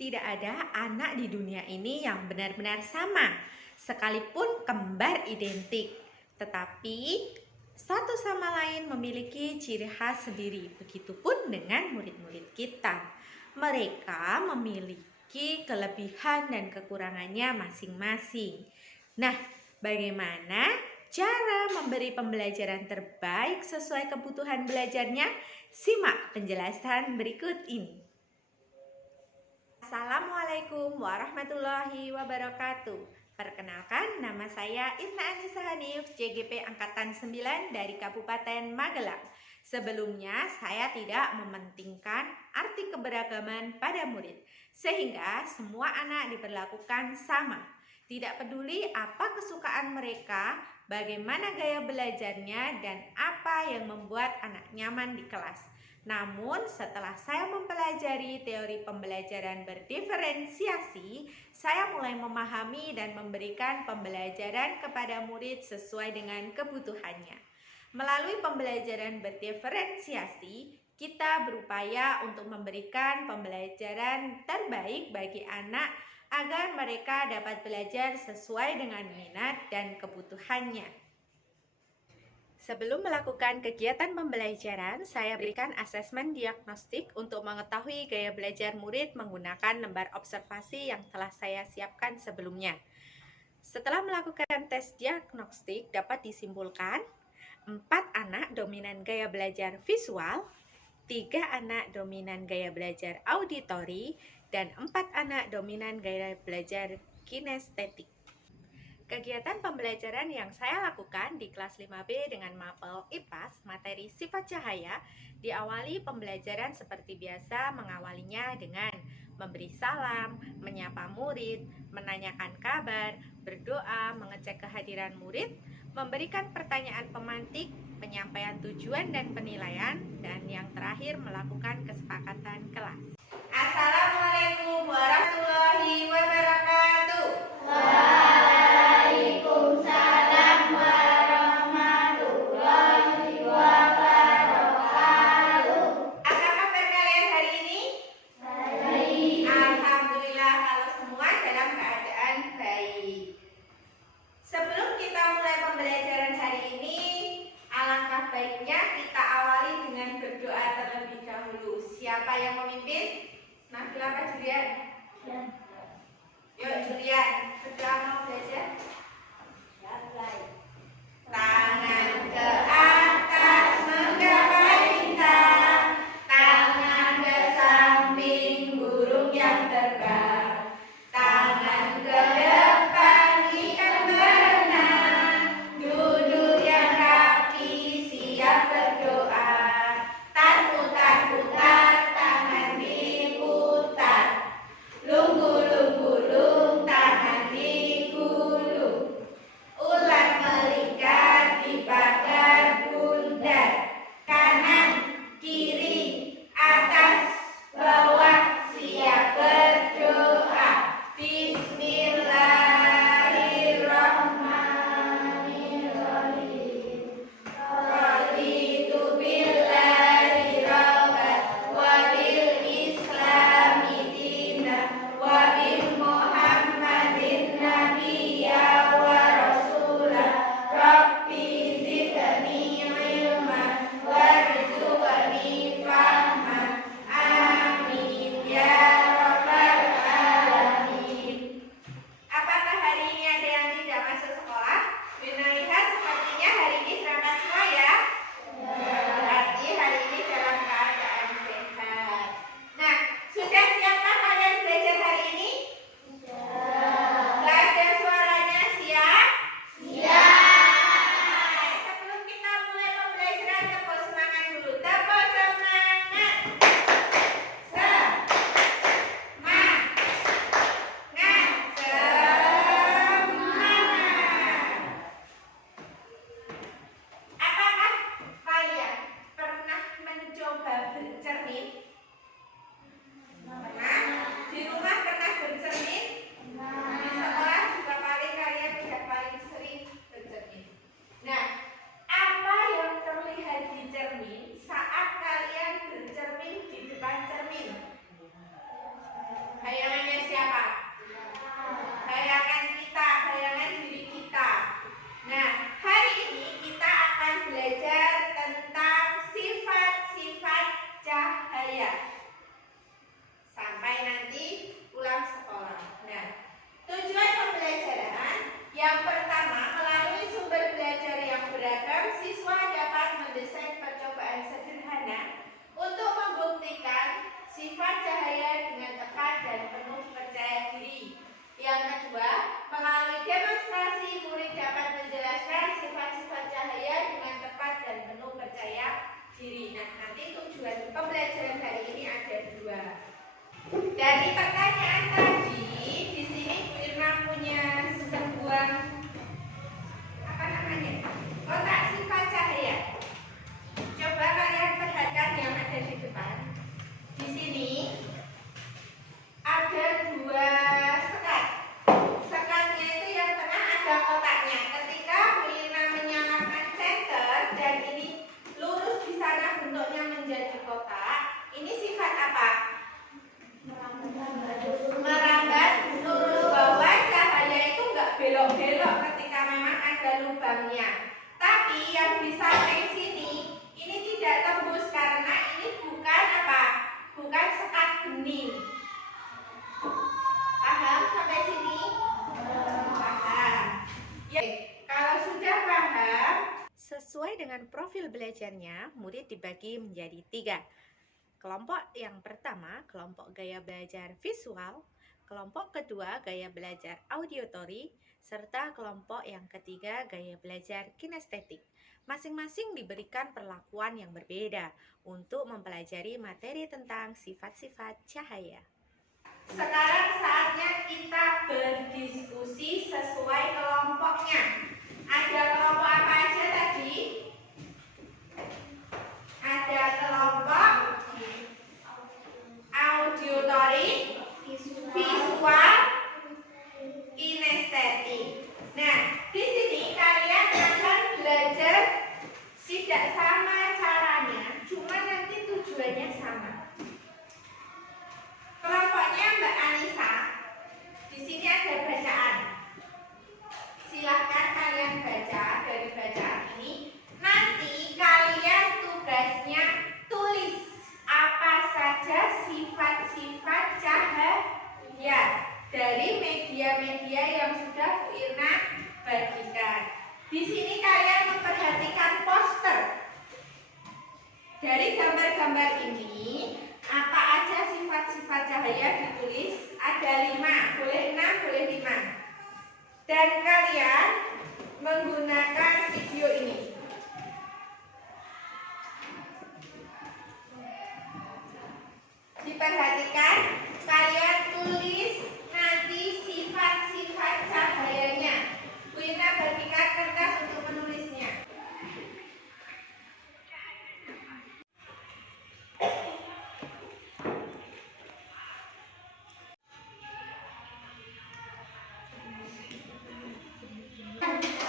Tidak ada anak di dunia ini yang benar-benar sama, sekalipun kembar identik. Tetapi satu sama lain memiliki ciri khas sendiri. Begitupun dengan murid-murid kita. Mereka memiliki kelebihan dan kekurangannya masing-masing. Nah, bagaimana cara memberi pembelajaran terbaik sesuai kebutuhan belajarnya? Simak penjelasan berikut ini. Assalamualaikum warahmatullahi wabarakatuh. Perkenalkan, nama saya Irna Anissa Hanif, CGP Angkatan 9 dari Kabupaten Magelang. Sebelumnya, saya tidak mementingkan arti keberagaman pada murid, sehingga semua anak diperlakukan sama. Tidak peduli apa kesukaan mereka, bagaimana gaya belajarnya, dan apa yang membuat anak nyaman di kelas. Namun setelah saya mempelajari teori pembelajaran berdiferensiasi, saya mulai memahami dan memberikan pembelajaran kepada murid sesuai dengan kebutuhannya. Melalui pembelajaran berdiferensiasi, kita berupaya untuk memberikan pembelajaran terbaik bagi anak agar mereka dapat belajar sesuai dengan minat dan kebutuhannya. Sebelum melakukan kegiatan pembelajaran, saya berikan asesmen diagnostik untuk mengetahui gaya belajar murid menggunakan lembar observasi yang telah saya siapkan sebelumnya. Setelah melakukan tes diagnostik, dapat disimpulkan 4 anak dominan gaya belajar visual, 3 anak dominan gaya belajar auditori, dan 4 anak dominan gaya belajar kinestetik. Kegiatan pembelajaran yang saya lakukan di kelas 5B dengan mapel IPAS, materi sifat cahaya, diawali pembelajaran seperti biasa, mengawalinya dengan memberi salam, menyapa murid, menanyakan kabar, berdoa, mengecek kehadiran murid, memberikan pertanyaan pemantik, penyampaian tujuan dan penilaian, dan yang terakhir melakukan kesepakatan kelas. Assalamualaikum warahmatullahi wabarakatuh. Waalaikumsalam warahmatullahi wabarakatuh. Apa kabar kalian hari ini? Baik. Alhamdulillah kalau semua dalam keadaan baik. Sebelum kita mulai pembelajaran hari ini, alangkah baiknya kita awali dengan berdoa terlebih dahulu. Siapa yang memimpin? Nafila apa Julian? Yuk Julian, berdoa mau belajar? Tangan ke atas menggapai bintang, tangan ke samping burung yang terbang, tangan ke depan ikan berenang, duduk yang rapi siap berdoa, putar-putar tangan diputar, lunggu-lunggu tangan digulung, ulat melingkar di pagar bundar, kanan, kiri, atas, bawah, siap berdoa. Bismillahirrahmanirrahim. Raditu billahi rabban wa bil islami dinan wa bi Muhammadin nabiyya wa rasulah. Rabbi zidni ilman warzuqni fahman. Amin ya rabbal alamin. Apakah hari ini ada yang tidak masuk sekolah? Bina lihat sepertinya hari ini berangkat semua ya. Berarti hari ini dalam keadaan sehat. Nah, sudah siapkah kalian belajar hari ini? Kelas dan suaranya siap? Siap. Sebelum kita mulai pembelajaran, tepuk semangat dulu. Tepuk semangat. Semangat. Apakah kalian pernah mencoba bercermin? Pernah? Di rumah pernah bercermin? Di sekolah juga paling kalian sudah paling sering bercermin. Nah, apa yang terlihat di cermin saat kalian bercermin di depan cermin? Bayangan cahaya sampai nanti pulang sekolah. Nah, tujuan pembelajaran yang pertama, melalui sumber belajar yang beragam, siswa dapat mendesain percobaan sederhana untuk membuktikan sifat cahaya dengan tepat dan penuh percaya diri. Yang kedua, melalui demonstrasi, murid dapat menjelaskan sifat-sifat cahaya dengan tepat dan penuh percaya diri. Nah, nanti tujuan pembelajaran hari ini ada dua. Dari pertanyaan tadi, di sini Bu Irma punya sebuah kotak sifat cahaya. Coba kalian perhatikan yang ada di depan. Di sini ada dua sekat. Sekatnya itu yang tengah ada kotaknya. Ketika Bu Irma menyalakan senter dan ini lurus di sana bentuknya menjadi kotak, ini sifat apa? Merambat lurus bawah. Cahaya itu enggak belok-belok ketika memang ada lubangnya. Tapi yang di samping sini ini tidak tembus karena ini bukan apa? Bukan sekat bening. Paham sampai sini? Paham. Ya, kalau sudah paham, sesuai dengan profil belajarnya, murid dibagi menjadi 3. Kelompok yang pertama, kelompok gaya belajar visual, kelompok kedua, gaya belajar auditory, serta kelompok yang ketiga, gaya belajar kinestetik. Masing-masing diberikan perlakuan yang berbeda untuk mempelajari materi tentang sifat-sifat cahaya. Sekarang saatnya kita berdiskusi sesuai kelompoknya. Ada kelompok apa aja tadi? Ada kelompok auditory, visual, kinestetik. Nah, di sini kalian akan belajar tidak sama caranya, cuma nanti tujuannya sama. Kelompoknya Mbak Anissa, di sini ada bacaan. Silahkan kalian baca dari bacaan ini. Nanti kalian tugasnya tulis apa saja sifat-sifat cahaya dari media-media yang sudah Bu Irna bagikan. Di sini kalian memperhatikan poster. Dari gambar-gambar ini, apa aja sifat-sifat cahaya ditulis? Ada 5, boleh 6, boleh 5. Dan kalian menggunakan video ini. Diperhatikan, kalian tulis nanti sifat-sifat cahayanya. Bu Irna bagikan kertas untuk menulisnya.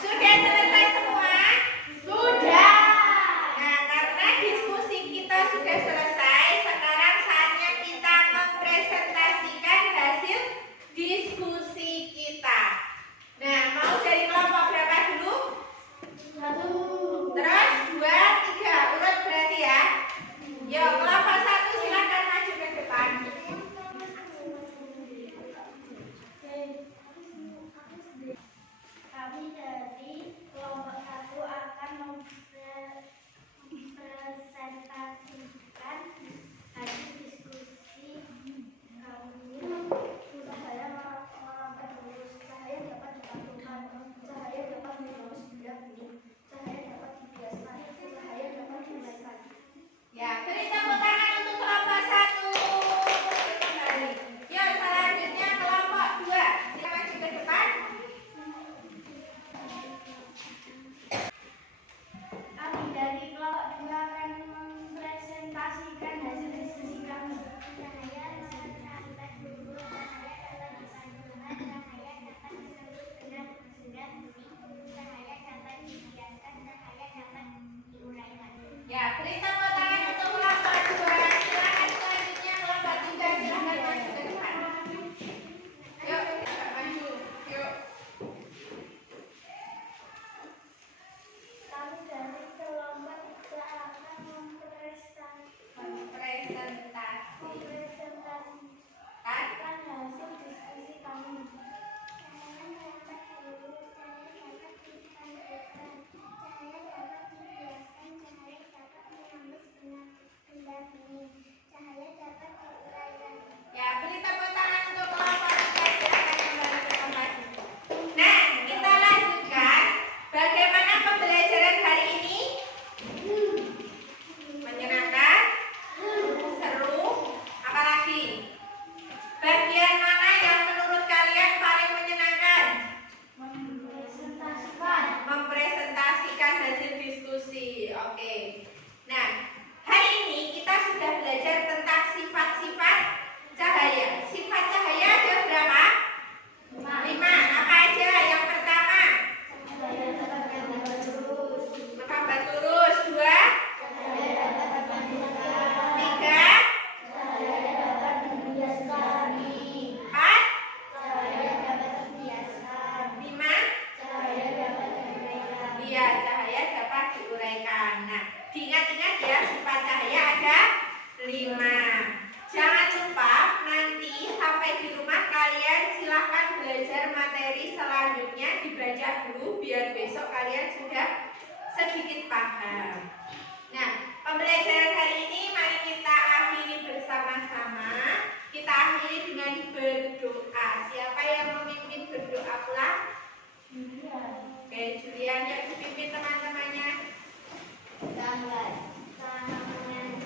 Sudah selesai semua? Sudah. Nah, karena diskusi kita sudah selesai, sekarang saatnya kita mempresentasikan Jangan lupa nanti sampai di rumah kalian silahkan belajar materi selanjutnya, dibaca dulu biar besok kalian sudah sedikit paham. Nah, pembelajaran hari ini mari kita akhiri bersama-sama. Kita akhiri dengan berdoa. Siapa yang memimpin berdoa pula? Oke, Julian yang dipimpin teman-temannya.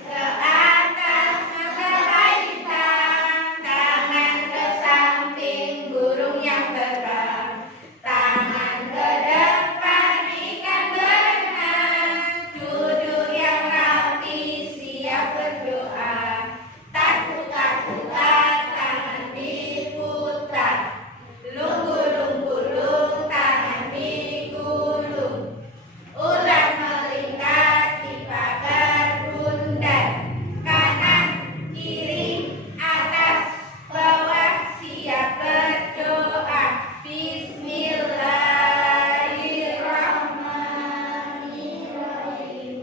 Ke atas mata hitam, tangan ke samping burung yang terbang, tangan ke depan ikan berenang, duduk yang rapi siap berdoa, tak putar-putar tangan diputar, lung-gulung-gulung tangan digulung, ular melingkar di pagar bundar, kanan, kiri, atas, bawah siap berdoa. Bismillahirrahmanirrahim.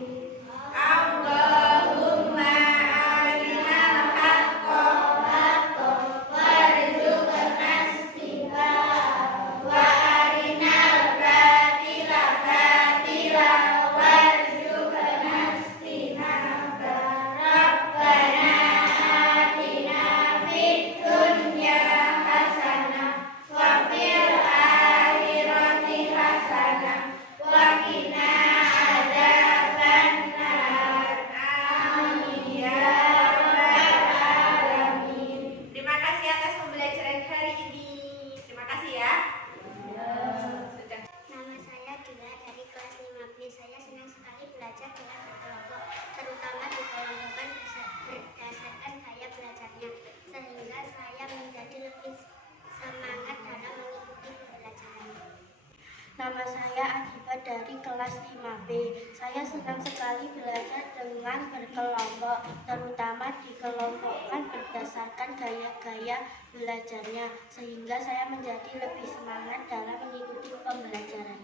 Allahumma arinal haqqa haqqan warzuqna ittiba'ahu wa arinal batila batilan warzuqna ijtinaba. Rabbana atina fid dunya hasanah wa fil akhirati hasanah wa qina adzabannar. Amin ya rabbal alamin. Terima kasih atas pembelajaran hari ini. Terima kasih ya. Sudah. Nama saya Dila dari kelas 5B. Saya senang sekali belajar dengan berkelompok, terutama dikelompokkan berdasarkan gaya belajarnya, sehingga saya menjadi lebih semangat dalam mengikuti pembelajaran. Nama saya Adiba dari kelas 5B. Saya senang sekali belajar dengan berkelompok, terutama dikelompokkan berdasarkan gaya-gaya belajarnya, sehingga saya menjadi lebih semangat dalam mengikuti pembelajaran.